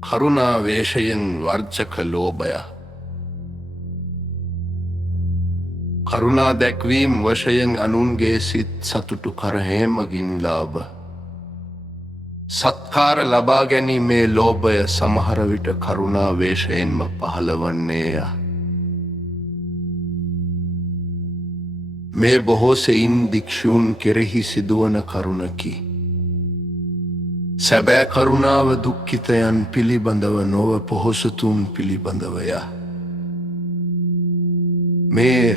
කරුණා වේශයෙන් වර්ජක ලෝභය කරුණා දැක්වීම් වශයෙන් අනුන්ගේ සිත් සතුටු කරහේමගින් ලාභ සත්කාර ලබා ගැනීමේ ලෝභය සමහර විට කරුණා වේශයෙන්ම පහළවන්නේය. මේ බොහෝ සෙයින් භික්ෂූන් කෙරෙහි සිදුවන කරුණකි. සැබෑ කරුණාව දුක්ඛිතයන් පිළිබඳව නොව පොහොසතුන් පිළිබඳවය. මේ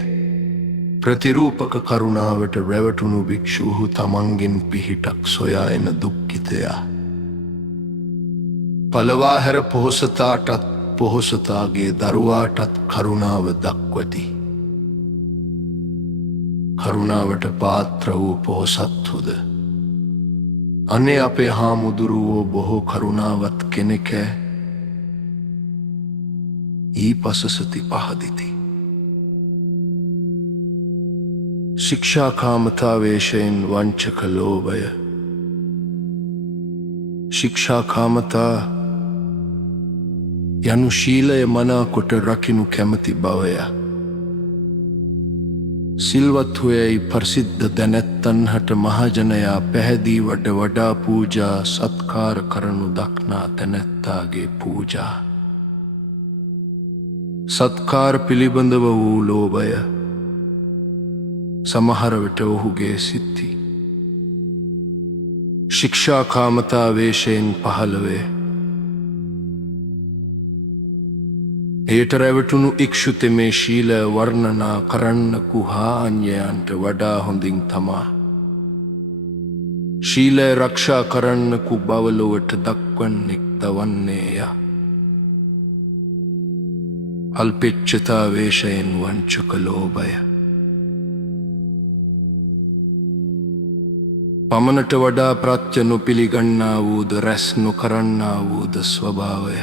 ප්‍රතිරූපක කරුණාවට රැවටුණු භික්ෂූහු තමන්ගෙන් පිහිටක් සොයා එන දුක්ඛිතයා. පළවා හැර පොහොසතාටත් පොහොසතාගේ දරුවාටත් කරුණාව දක්වති. කරුණාවට පාත්‍ර වූ පොහොසත්හුද අනේ අපේ හාමුදුරුවෝ බොහෝ කරුණාවත් කෙනෙකෑ ඊ පසසති පහදිති. ශික්ෂාකාමතාවේශයෙන් වංචක ලෝභය ශික්ෂාකාමතා යනු ශීලය මනාකොට රකිනු කැමති බවය. සිල්වත්හොයයි ප්‍රසිද්ධ දැනැත්තන්හට මහජනයා පැහැදී වඩා පූජා සත්කාර කරනු දක්නා තැනැත්තාගේ පූජා. සත්කාර පිළිබඳව වූ ලෝභය සමහර විට ඔහුගේ සිත්ති. ශික්ෂාකාමතාවේශයෙන් පහළවේ. එයට රැවටුණු ඉක්ෂුතෙමේ ශීල වර්ණනා කරන්නකු හා අන්‍යයන්ට වඩා හොඳින් තමා. ශීලය රක්ෂා කරන්නකු බවලොවට දක්වන්නෙක් දවන්නේය. අල්පෙච්ඡතාවේශයෙන් වංචක ලෝභය. පමණට වඩා ප්‍රත්‍ය නොපිළිගන්නා වූද රැස් නොකරන්නා වූද ස්වභාවය.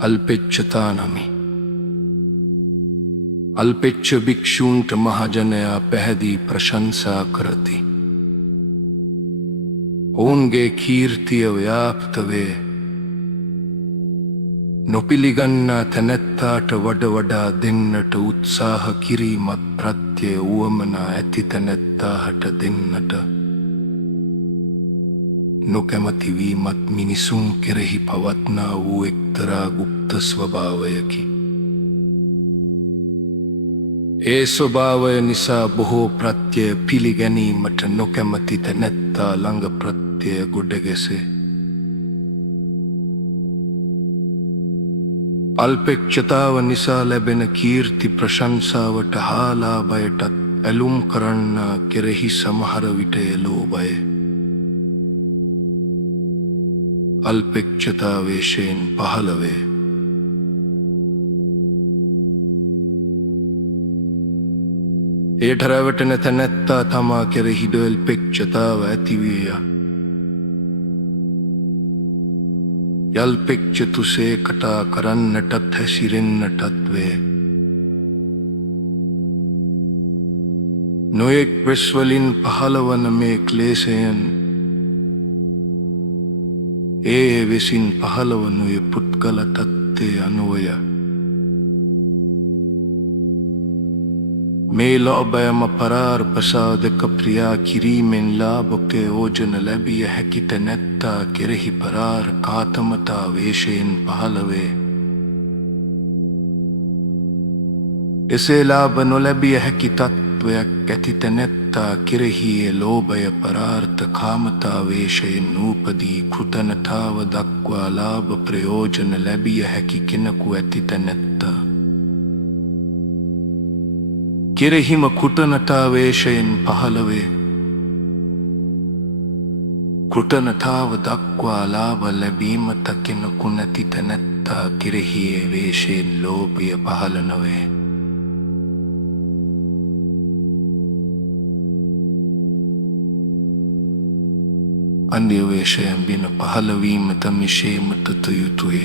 අල්පෙච්ඡතා නමි. අල්පෙච්ඡ භික්ෂූන්ට මහජනයා පැහැදී ප්‍රශංසා කරති. ඔවුන්ගේ කීර්තිය ව්‍යාප්ත වේ. නොපිළිගන්නා තැනැත්තාට වඩා දෙන්නට උත්සාහ කිරීමත් ප්‍රත්‍ය උවමනා ඇති තැනැත්තාහට දෙන්නට නොකැමති වීමත් මිනිසුන් කෙරෙහි පවත්නා වූ එක්තරා ගුප්ත ස්වභාවයකි. ඒ ස්වභාවය නිසා බොහෝ ප්‍රත්‍ය පිළිගැනීමට නොකැමති තැනැත්තා ළඟ ප්‍රත්‍ය ගොඩගැසේ. අල්පෙච්ඡතාව නිසා ලැබෙන කීර්ති ප්‍රශංසාවට හා ලාභයටත් ඇලුම් කරන්න කෙරෙහි සමහර විට ලෝභය. අල්පෙච්ඡතාවේශයෙන් පහළවේ. එයට රැවටෙන තැනැත්තා තමා කෙරෙහිද අල්පෙච්ඡතාව ඇතිවිය. යල්පෙච්ඡතුසේ කතා කරන්නටත් හැසිරෙන්නටත් වේ. නොයෙක් වෙස්වලින් පහළවන මේ ක්ලේශයන් ඒ විසින් පහළවනුයේ පුද්ගල තත්ත්වය අනුවය. මේ ලෝභයම පරාර්පසාදක ප්‍රියා කිරීමෙන් ලාභ ප්‍රයෝජන ලැබිය හැකි තැනැත්තා කෙරෙහි පරාර්කාතමතාවේශයෙන් පහළවේ. එසේ ලාභ නොලැබිය හැකි තත්ත්වයක් ඇති තැනැත්තා කෙරෙහි ලෝභය පරාර්ථ කාමතාවේශයෙන් නූපදී කෘතනතාව දක්වා ලාභ ප්‍රයෝජන ලැබිය හැකි කෙනෙකු ඇති තැනැත්තා කෙරෙහිම කෘතනතාවේශයෙන් පහළවේ. කෘතනතාව දක්වා ලාභ ලැබීම තකිනකු නැති තැනැත්තා කෙරෙහි වේශයෙන් ලෝභය පහළ නොවේ. අන්‍ය වේශයෙන් බින පහළවීම තමිශේමතත යුතුය.